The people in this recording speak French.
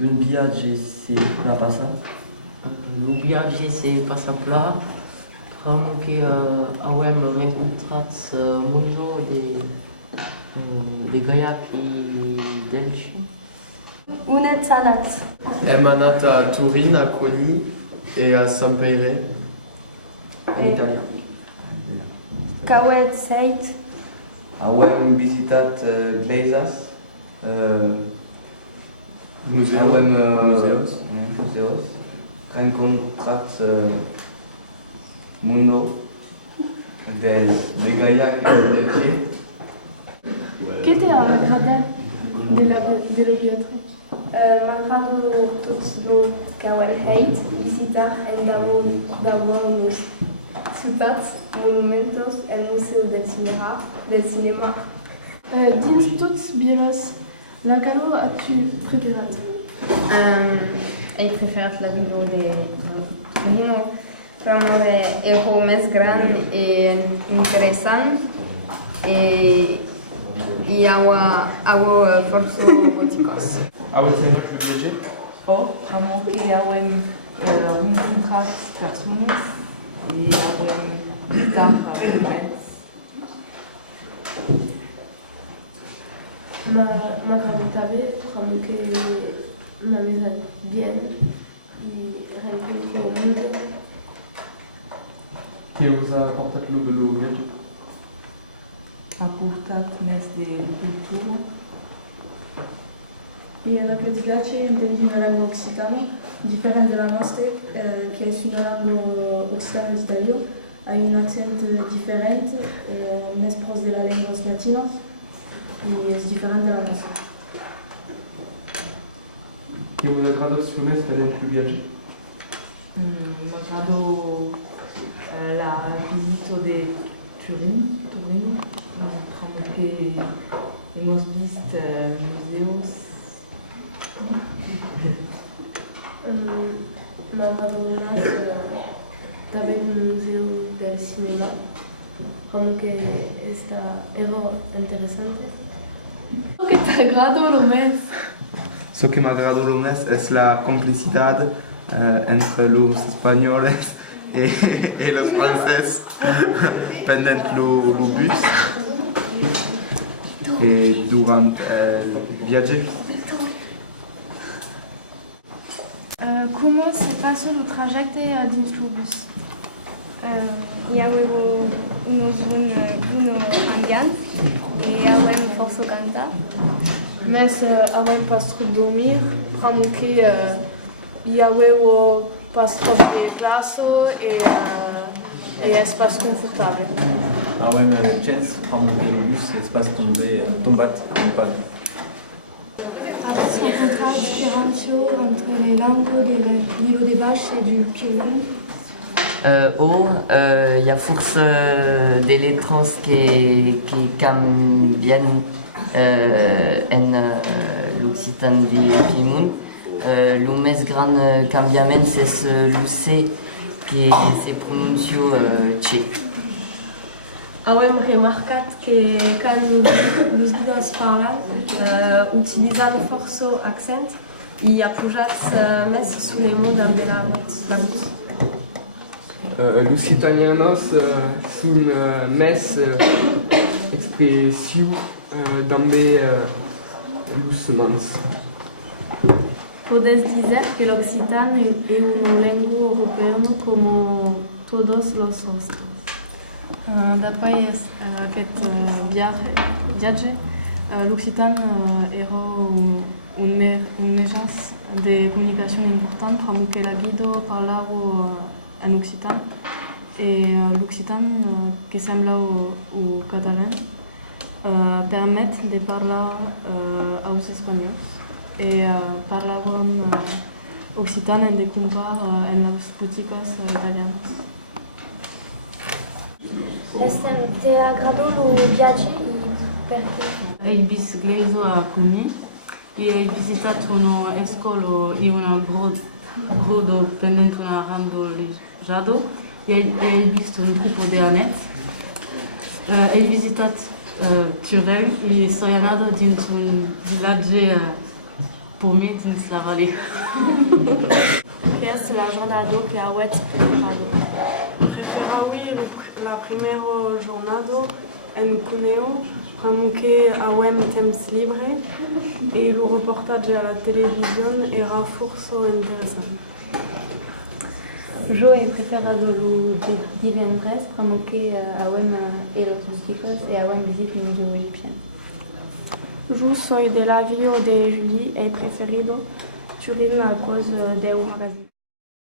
Un viaggio se la passa? Un viaggio se passa pla, pramu che avem rencontrat munul de gaiaci delci. Unet anat. Hem anat a Turin, a Coni e a Sampere. In Italia. Cauet seit. Avem visitat Bezas, avem museos, rencontrat mundo de Gaiac e del Ce. Che ti ha aggradato dello viaggio? M'agrado tots lo cauet heit, visitar en davos ciutats, monumentos, el Museu del Cinema. Dins tots bilos, la calo as-tu preferat? He preferat la vilo de Torino, però era més gran e interessant e au força goticos. Avete aimé le viager? Amo que avem rencontrat persones e avem visitat moments. M'agrada també que m'amüsa bien i rencontro el mundo. Che us ha portat lo bello viaggio? Ha portat més de cultura. E în aquest viaggio intendi una lingua occitana, different della nostra, che è una lingua occitana d'Italia, ha un accent different, més proche della lingua latina, e è different della nostra. Che us agrada suprimere pendant lo viaggio? M'agrado la visita de Turin. Amo que hemos visto museos. M'agrada más també el Museu del Cinema, como que era interessante. ¿Qué te agrada lo més? Lo que me agrada lo más es la complicidad entre los españoles y los franceses pendant lo bus y durante el viaje. Comment se passe le trajet dins le bus? Hi aveu uno ambiant e avem força cantar. Mas avem pas trop dormir, pramu que hi aveu pas trop de place e és pas confortable. Avem gens, pramu que lo bus espace tombat. Aveți rencontrat différențe entre les langues de l'île de Vache et du Piémont? Il y a force des lettres qui cambient en l'Occitan de Piémont. Le més grand canviament c'est le C qui se prononce Che. Avem remarcat que quan els guides parlen utilitzen força accent i ha pujat més sur les mots amb la bouche. L'Occitanianos sunt més expressiu també los mans. Podes dir que l'occitan è una lingua europea como todos los otros. D'après aquest viatge, l'occitan era un mitjà de comunicació important perquè la guida parlava en occitan i l'occitan, que sembla el català, permet de parlar als espanyols i parlaven occitan de comprar en les botigues italianes. Te agrado lo viaggio e perché? He vist Gleiso a Coni e he visitat una scuola e una grodo pendent una randolijado e he vist un gruppo de anet. He visitat Turel e sono andato dins un villaggio pomi dins la vallée. Que es la jornada que aueți preferado? Preferaui la primera jornada en Cuneo, que avem temps libre et le reportage à la télévision era força interessant. Jo he preferado lo divendres, que avem los chicos e avem visit museu egipcian. Je soy de la ville de Julie et preferido Turin à cause de un magazine.